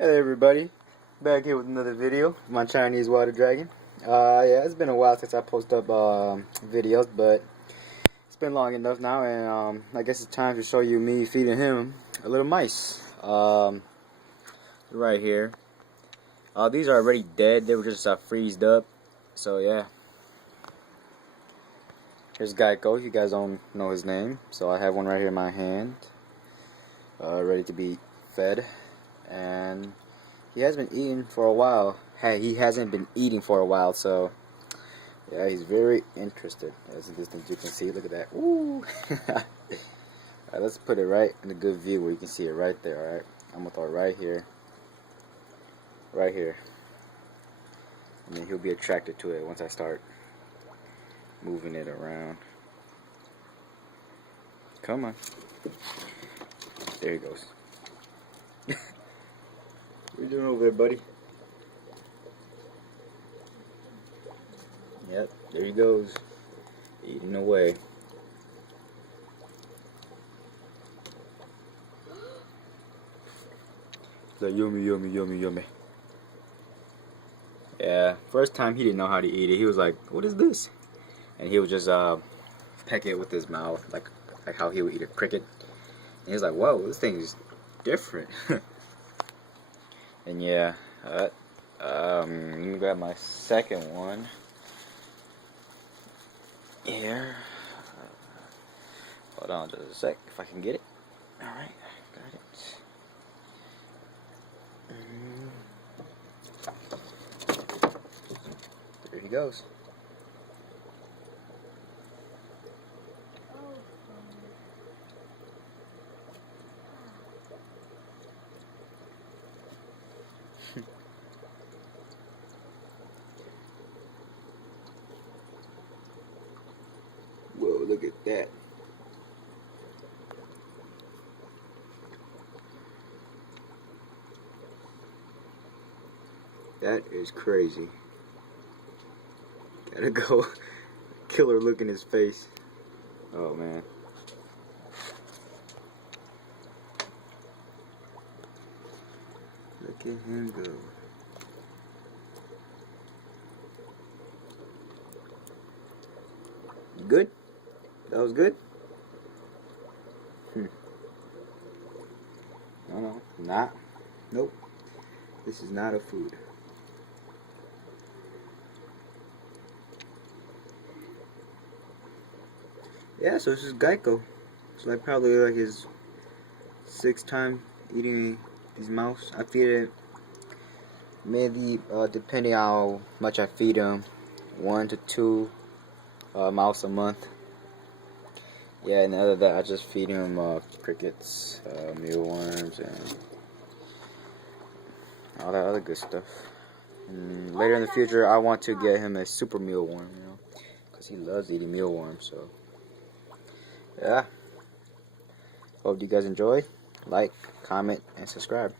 Hey everybody, back here with another video of my Chinese water dragon. Yeah, it's been a while since I posted up videos, but it's been long enough now, and I guess it's time to show you me feeding him a little mice. Right here. These are already dead. They were just freezed up. So yeah. Here's Gieco. You guys don't know his name, so I have one right here in my hand, ready to be fed. And he has been eating for a while. Hey, he hasn't been eating for a while, so yeah, he's very interested. As in distance you can see, look at that. Ooh. Alright, let's put it right in a good view where you can see it right there. Alright, I'm gonna throw it right here, and then he'll be attracted to it once I start moving it around. Come on. There he goes. What are you doing over there, buddy? Yep, there he goes. Eating away. Like yummy, yummy, yummy, yummy. Yeah, first time he didn't know how to eat it. He was like, what is this? And he would just peck it with his mouth, like how he would eat a cricket. And he was like, whoa, this thing is different. And yeah, let me grab my second one here. Hold on just a sec, if I can get it. Alright, got it. There he goes. Whoa, look at that. That is crazy. Gotta go. Killer look in his face. Oh man. Look at him go. Good? That was good? No, not. Nope. This is not a food. Yeah, so this is Gieco. It's like probably like his 6th time eating these mouse. I feed it maybe depending how much I feed him, 1 to 2 mouse a month. Yeah, and other than that, I just feed him crickets, mealworms, and all that other good stuff. And later in the future, I want to get him a super mealworm, you know, because he loves eating mealworms. So yeah, hope you guys enjoy. Like, comment, and subscribe.